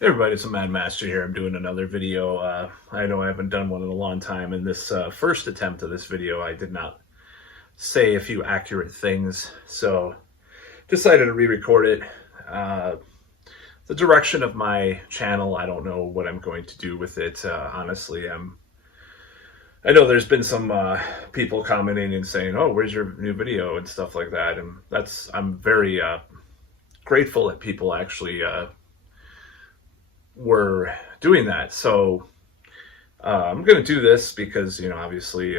Hey everybody, it's a Mad Master here. I'm doing another video. I know I haven't done one in a long time. In this first attempt of this video, I did not say a few accurate things, so decided to re-record it. Uh, the direction of my channel, I don't know what I'm going to do with it. Honestly, I know there's been some people commenting and saying, "Oh, where's your new video?" and stuff like that, and I'm very grateful that people actually were doing that. So I'm going to do this because, obviously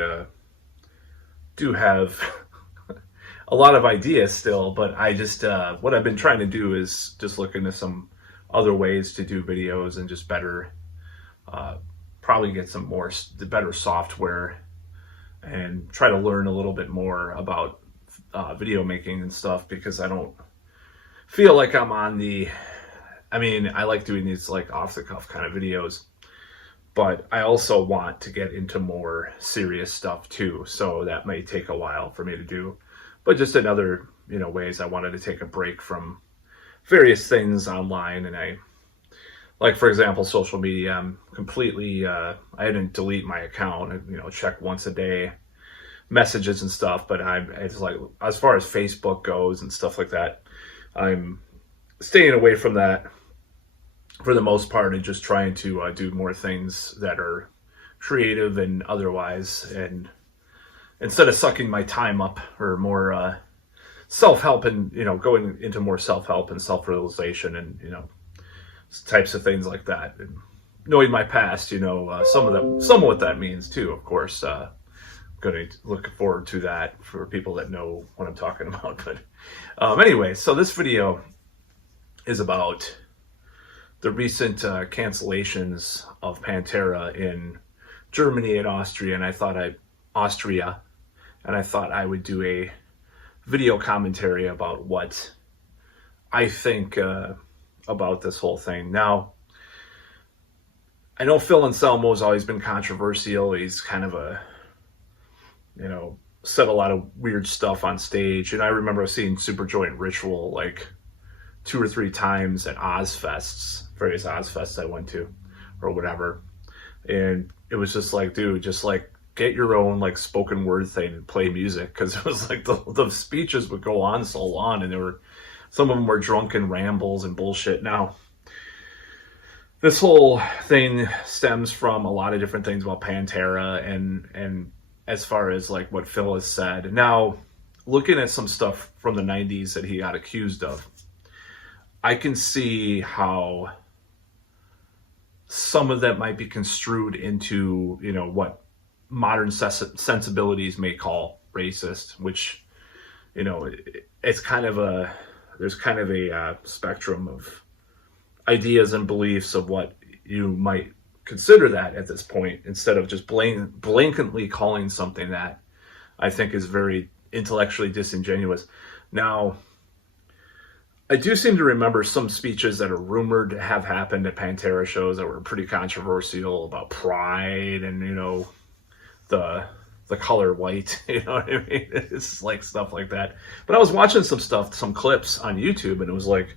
do have a lot of ideas still, but I just, what I've been trying to do is just look into some other ways to do videos and just better, probably get some better software and try to learn a little bit more about video making and stuff, because I don't feel like I'm on I like doing these like off the cuff kind of videos, but I also want to get into more serious stuff too. So that may take a while for me to do, but just in other, ways I wanted to take a break from various things online. And like, for example, social media, I'm completely, I didn't delete my account, check once a day, messages and stuff, but it's like, as far as Facebook goes and stuff like that, I'm staying away from that for the most part, and just trying to do more things that are creative and otherwise, and instead of sucking my time up, or more self-help, and going into more self-help and self-realization, and types of things like that. And knowing my past, some of what that means too, of course. Going to look forward to that for people that know what I'm talking about. But anyway, so this video is about the recent cancellations of Pantera in Germany and Austria, and I thought I would do a video commentary about what I think about this whole thing. Now, I know Phil Anselmo's always been controversial. He's kind of said a lot of weird stuff on stage, and I remember seeing Superjoint Ritual like 2 or 3 times at various Ozfests I went to, or whatever. And it was just like, dude, just like get your own like spoken word thing and play music, because it was like the speeches would go on so long, and some of them were drunken rambles and bullshit. Now, this whole thing stems from a lot of different things about Pantera, and as far as like what Phil has said. Now, looking at some stuff from the 90s that he got accused of, I can see how some of that might be construed into, what modern sensibilities may call racist, which, it's kind of there's kind of a spectrum of ideas and beliefs of what you might consider that at this point, instead of just blatantly calling something that I think is very intellectually disingenuous. Now, I do seem to remember some speeches that are rumored to have happened at Pantera shows that were pretty controversial, about pride and, the color white, you know what I mean? It's like stuff like that. But I was watching some clips on YouTube, and it was like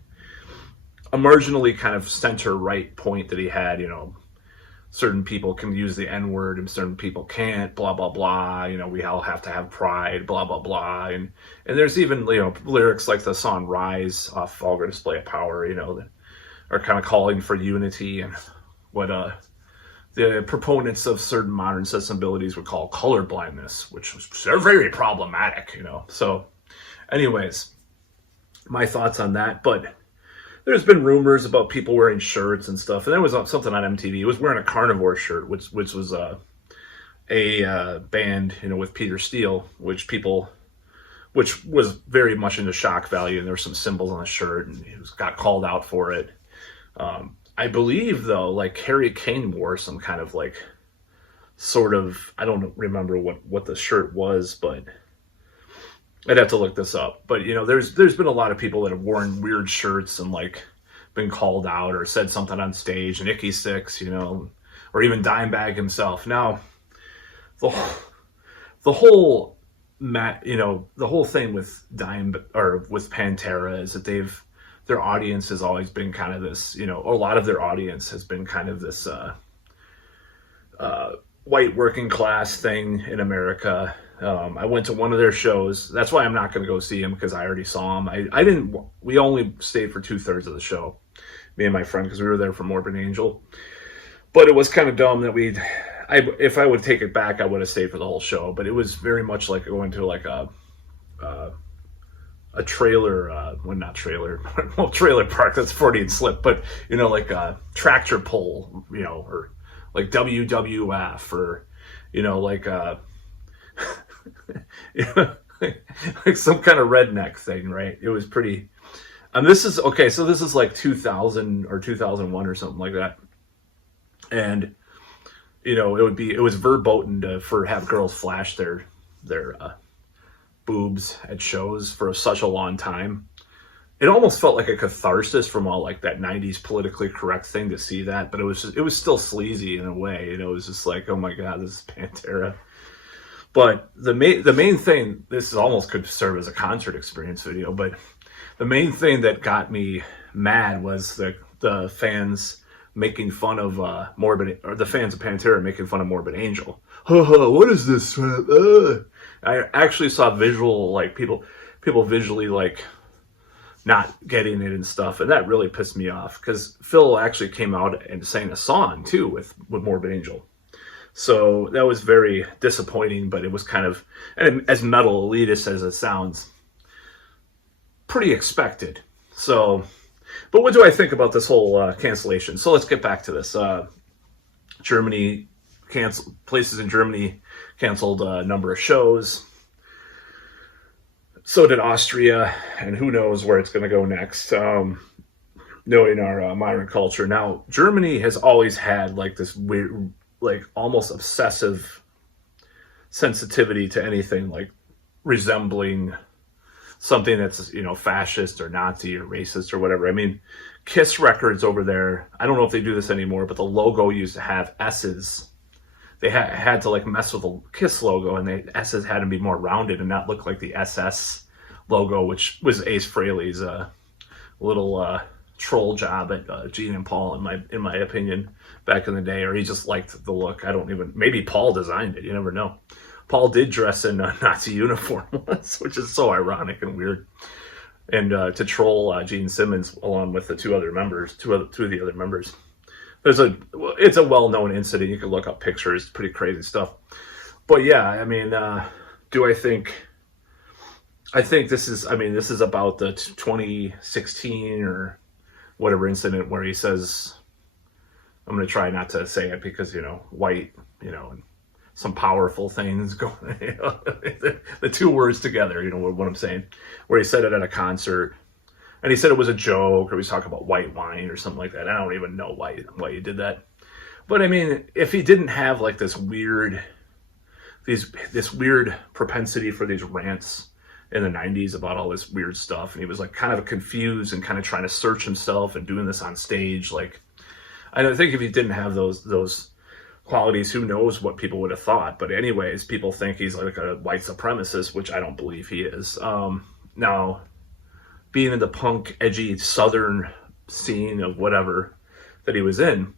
a marginally kind of center right point that he had, certain people can use the N-word and certain people can't, blah, blah, blah. We all have to have pride, blah, blah, blah. And there's even, lyrics like the song Rise off Vulgar Display of Power, that are kind of calling for unity, and what the proponents of certain modern sensibilities would call color blindness, which was very problematic, So anyways, my thoughts on that. But there's been rumors about people wearing shirts and stuff, and there was something on MTV. He was wearing a Carnivore shirt, which was a band, with Peter Steele, which was very much into shock value, and there were some symbols on the shirt, and he got called out for it. I believe, though, like Harry Kane wore some kind of like sort of, I don't remember what the shirt was, but I'd have to look this up. But there's been a lot of people that have worn weird shirts and like been called out or said something on stage, and Icky Six, or even Dimebag himself. Now, the whole the whole thing with with Pantera is that they've their audience has always been kind of this, you know, a lot of their audience has been kind of this white working class thing in America. I went to one of their shows. That's why I'm not going to go see him, because I already saw him. I didn't. We only stayed for 2/3 of the show, me and my friend, because we were there for Morbid Angel. But it was kind of dumb that if I would take it back, I would have stayed for the whole show. But it was very much like going to like a trailer, well, not trailer, well, trailer park. That's Freudian slip, but you know, like a tractor pull, you know, or like WWF, or you know, like you know, like some kind of redneck thing, right? It was pretty. And this is okay. So this is like 2000 or 2001 or something like that, and you know, it was verboten to have girls flash their boobs at shows for such a long time. It almost felt like a catharsis from all like that 90s politically correct thing to see that, but it was still sleazy in a way. You know, it was just like, oh my God, this is Pantera. But the main thing, this almost could serve as a concert experience video, but the main thing that got me mad was the fans making fun of the fans of Pantera making fun of Morbid Angel. What is this? I actually saw visual, like people visually like not getting it and stuff, and that really pissed me off, because Phil actually came out and sang a song too with Morbid Angel. So that was very disappointing, but it was kind of, and as metal elitist as it sounds, pretty expected. So, but what do I think about this whole cancellation? So let's get back to this. Germany places in Germany canceled a number of shows. So did Austria, and who knows where it's going to go next. Knowing our modern culture. Now, Germany has always had like this weird, like almost obsessive sensitivity to anything like resembling something that's, you know, fascist or Nazi or racist or whatever. I mean, Kiss records over there, I don't know if they do this anymore, but the logo used to have S's. They had to like mess with the Kiss logo, and the S's had to be more rounded and not look like the SS logo, which was Ace Frehley's little troll job at Gene and Paul, in my opinion, back in the day. Or he just liked the look. Maybe Paul designed it. You never know. Paul did dress in a Nazi uniform once, which is so ironic and weird. And to troll Gene Simmons along with the two of the other members. It's a well-known incident. You can look up pictures, pretty crazy stuff. But yeah, I mean, I think this is about the 2016 or whatever incident where he says, I'm going to try not to say it because, you know, white, you know, and some powerful things going, you know, the two words together, you know what I'm saying, where he said it at a concert, and he said it was a joke, or he was talking about white wine or something like that. I don't even know why he did that. But I mean, if he didn't have like this weird propensity for these rants in the 90s about all this weird stuff, and he was like kind of confused and kind of trying to search himself and doing this on stage, like, I don't think if he didn't have those qualities, who knows what people would have thought. But anyways, people think he's like a white supremacist, which I don't believe he is. Now, being in the punk, edgy, southern scene of whatever that he was in,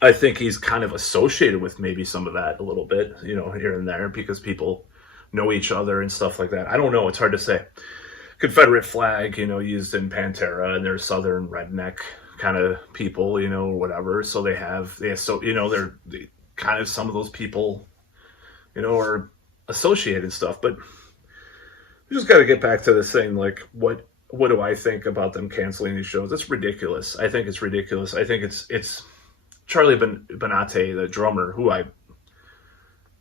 I think he's kind of associated with maybe some of that a little bit, you know, here and there, because people know each other and stuff like that. I don't know. It's hard to say. Confederate flag, you know, used in Pantera, and they're southern redneck kind of people, you know, or whatever. So you know, they're kind of, some of those people, you know, are associated and stuff. But we just got to get back to this thing, like, what do I think about them canceling these shows? It's ridiculous. I think it's ridiculous. I think it's Charlie Benante, the drummer, who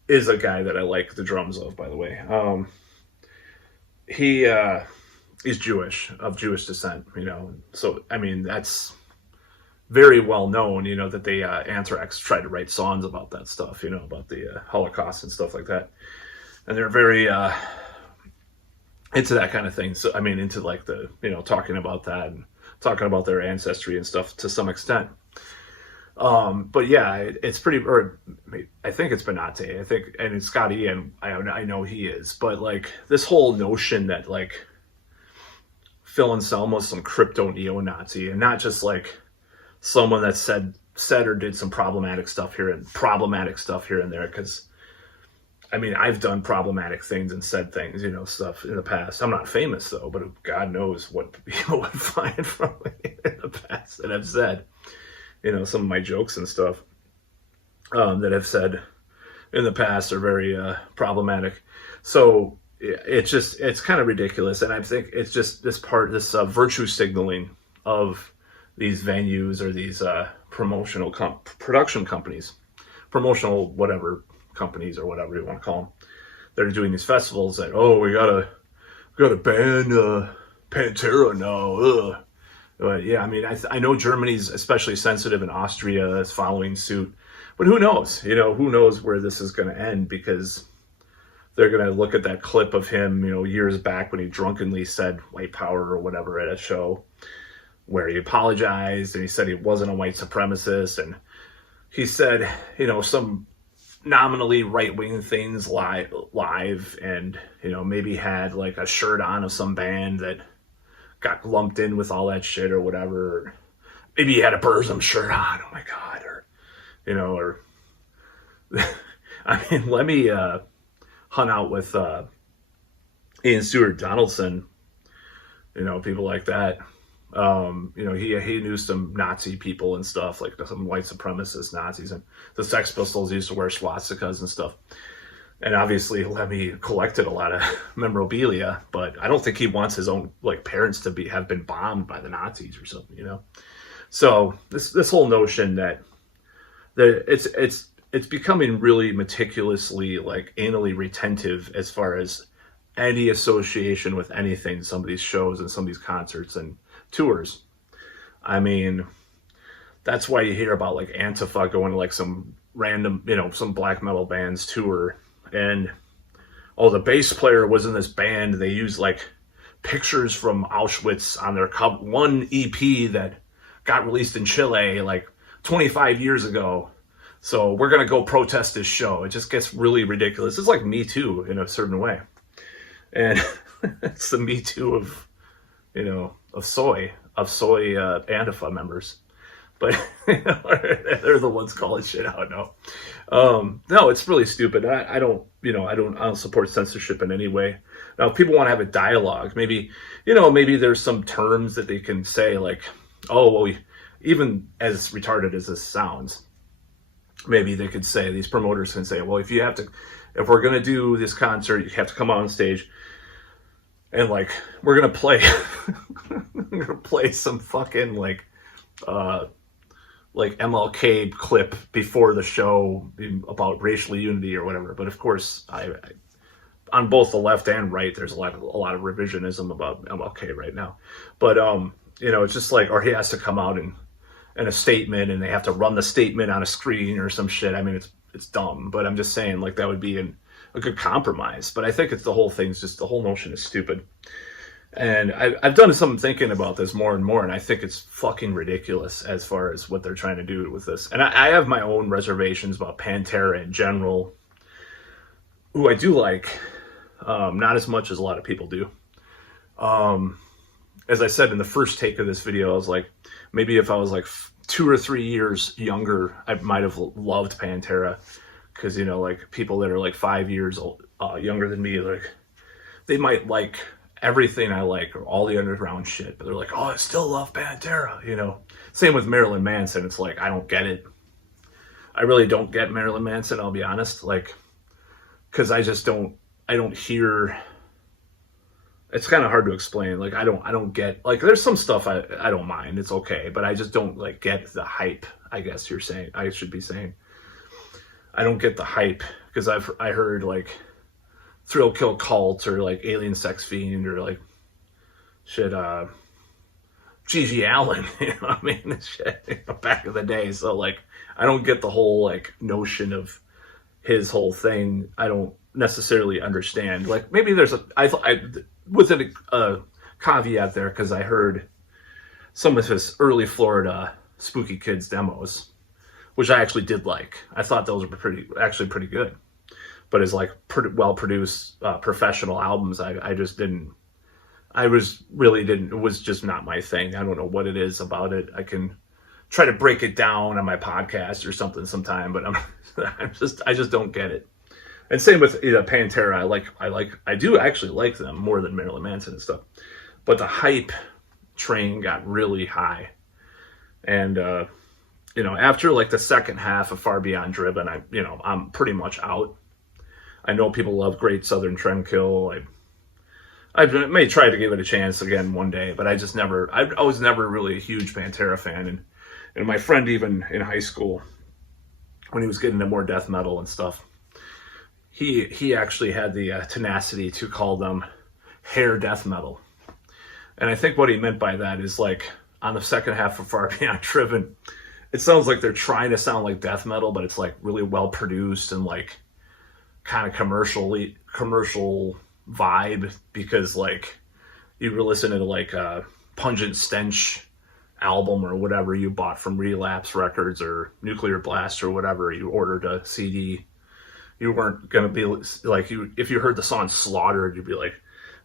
is a guy that I like the drums of, by the way. He's Jewish, of Jewish descent, you know. So, I mean, that's very well known, you know, that they Anthrax tried to write songs about that stuff, you know, about the Holocaust and stuff like that. And they're very into that kind of thing. So, I mean, into like the, you know, talking about that and talking about their ancestry and stuff to some extent. But yeah, it's pretty, or I think it's Benante, and it's Scott Ian, I know he is. But like this whole notion that like Phil Anselmo's some crypto neo-Nazi, and not just like someone that said or did some problematic stuff here and there. Because I mean, I've done problematic things and said things, stuff in the past. I'm not famous though, but God knows what people would find from me in the past that I've said. Some of my jokes and stuff that I've said in the past are very problematic. So it's kind of ridiculous, and I think it's just this virtue signaling of these venues or these production companies, promotional whatever companies or whatever you want to call them, that are doing these festivals that, we gotta ban Pantera now. But yeah, I mean, I know Germany's especially sensitive, and Austria is following suit, but who knows? Who knows where this is going to end, because they're going to look at that clip of him, years back when he drunkenly said white power or whatever at a show, where he apologized and he said he wasn't a white supremacist, and he said, some nominally right-wing things live, and maybe had like a shirt on of some band that got lumped in with all that shit or whatever. Or maybe he had a Burzum shirt on, oh my God, or I mean, let me hung out with Ian Stewart Donaldson, people like that. He knew some Nazi people and stuff, like some white supremacist Nazis, and the Sex Pistols used to wear swastikas and stuff. And obviously Lemmy collected a lot of memorabilia, but I don't think he wants his own parents to have been bombed by the Nazis or something, So this whole notion that it's becoming really meticulously anally retentive as far as any association with anything, some of these shows and some of these concerts and tours. I mean, that's why you hear about Antifa going to some random, some black metal band's tour, and the bass player was in this band. They used pictures from Auschwitz on their one EP that got released in Chile 25 years ago. So we're going to go protest this show. It just gets really ridiculous. It's like Me Too in a certain way. And it's the Me Too of soy Antifa members. But they're the ones calling shit out now. No, it's really stupid. I don't support censorship in any way. Now, if people want to have a dialogue, maybe there's some terms that they can say even as retarded as this sounds, maybe they could say, these promoters can say, well, if we're going to do this concert, you have to come on stage and we're going to play some fucking MLK clip before the show about racial unity or whatever. But of course, I on both the left and right, there's a lot of revisionism about MLK right now. But it's just or he has to come out and a statement, and they have to run the statement on a screen or some shit. I mean, it's dumb, but I'm just saying that would be a good compromise. But I think the whole notion is stupid. And I've done some thinking about this more and more, and I think it's fucking ridiculous as far as what they're trying to do with this. And I have my own reservations about Pantera in general, who I do like, not as much as a lot of people do. As I said in the first take of this video, I was maybe if I was 2 or 3 years younger, I might have loved Pantera, because people that are 5 years younger than me, they might like everything I like, or all the underground shit, but they're I still love Pantera, Same with Marilyn Manson. It's I don't get it. I really don't get Marilyn Manson, I'll be honest, because I don't hear. It's kind of hard to explain. I don't get, there's some stuff I don't mind. It's okay. But I just don't get the hype, I guess I should be saying. I don't get the hype, because I heard Thrill Kill Cult, or Alien Sex Fiend, or shit, Gigi Allen, I mean, shit, back in the day. So I don't get the whole notion of his whole thing. I don't necessarily understand. Maybe there's with a caveat there, because I heard some of his early Florida Spooky Kids demos, which I actually did like. I thought those were pretty good. But as pretty well produced professional albums, I just didn't I was really didn't. It was just not my thing. I don't know what it is about it. I can try to break it down on my podcast or something sometime, but I just don't get it. And same with Pantera. I do actually like them more than Marilyn Manson and stuff. But the hype train got really high, and after like the second half of Far Beyond Driven, I'm pretty much out. I know people love Great Southern Trendkill. I may try to give it a chance again one day, but I was never really a huge Pantera fan. And my friend, even in high school, when he was getting into more death metal and stuff, he actually had the tenacity to call them hair death metal. And I think what he meant by that is like on the second half of Far Beyond Driven, it sounds like they're trying to sound like death metal, but it's like really well produced and like kind of commercial vibe, because like you were listening to like a Pungent Stench album or whatever you bought from Relapse Records or Nuclear Blast or whatever, you ordered a CD, you weren't going to be like, if you heard the song Slaughtered, you'd be like,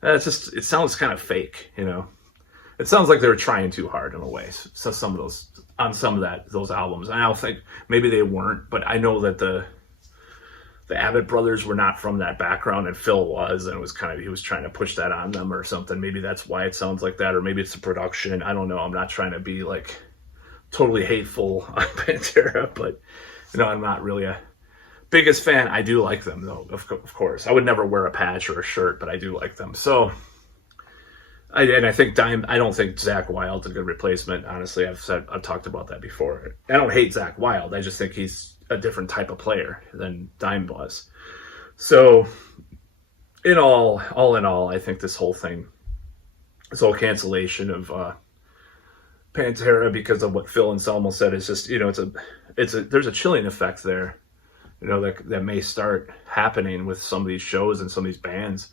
it sounds kind of fake, it sounds like they were trying too hard in a way. So some of those albums, and I don't think, maybe they weren't, but I know that the Abbott brothers were not from that background, and Phil was, and it was he was trying to push that on them or something. Maybe that's why it sounds like that, or maybe it's the production. I don't know. I'm not trying to be like totally hateful on Pantera, but I'm not really a biggest fan. I do like them though, of course. I would never wear a patch or a shirt, but I do like them. So, I think I don't think Zakk Wylde's a good replacement. Honestly, I've talked about that before. I don't hate Zakk Wylde. I just think he's a different type of player than Dime was. So, all in all, I think this whole cancellation of Pantera because of what Phil Anselmo said is just, there's a chilling effect there, that may start happening with some of these shows and some of these bands,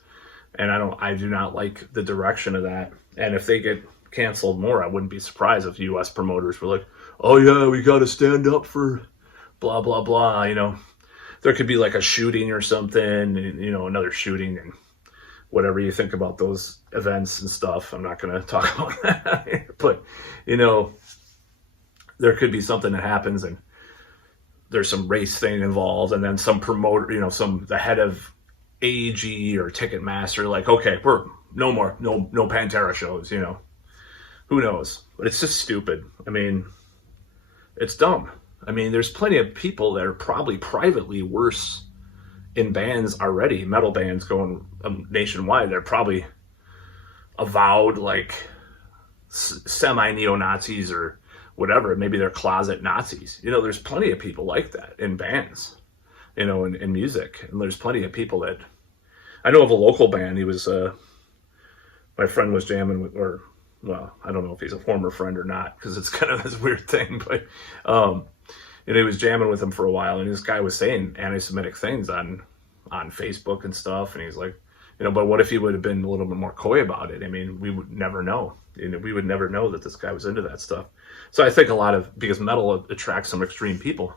and I do not like the direction of that. And if they get canceled more, I wouldn't be surprised if U.S. promoters were like, oh yeah, we got to stand up for blah, blah, blah, there could be like a shooting or something, another shooting, and whatever you think about those events and stuff. I'm not going to talk about that, but, there could be something that happens and there's some race thing involved, and then some promoter, the head of AEG or Ticketmaster, like, okay, we're no more, no Pantera shows, who knows? But it's just stupid. It's dumb. There's plenty of people that are probably privately worse in bands already, metal bands going nationwide. They're probably avowed like semi-neo-Nazis or whatever. Maybe they're closet Nazis. There's plenty of people like that in bands, in music. And there's plenty of people that, I know of a local band. He was, my friend was jamming with, or, well, I don't know if he's a former friend or not, because it's kind of this weird thing, but, he was jamming with him for a while, and this guy was saying anti-Semitic things on Facebook and stuff, and he's like, but what if he would have been a little bit more coy about it? We would never know. We would never know that this guy was into that stuff. So I think because metal attracts some extreme people,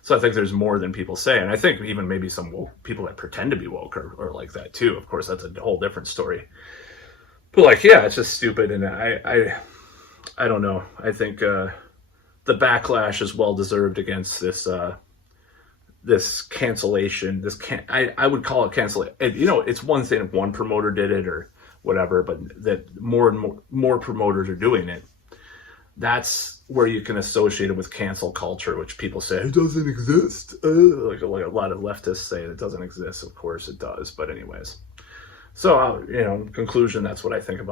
so I think there's more than people say, and I think even maybe some woke people that pretend to be woke are like that too. Of course, that's a whole different story. But it's just stupid, and I don't know. I think the backlash is well deserved against this this cancellation. I would call it cancellation. It's one thing if one promoter did it or whatever, but that more and more promoters are doing it. That's where you can associate it with cancel culture, which people say it doesn't exist. Like a lot of leftists say it doesn't exist. Of course it does, but anyways. So conclusion, that's what I think about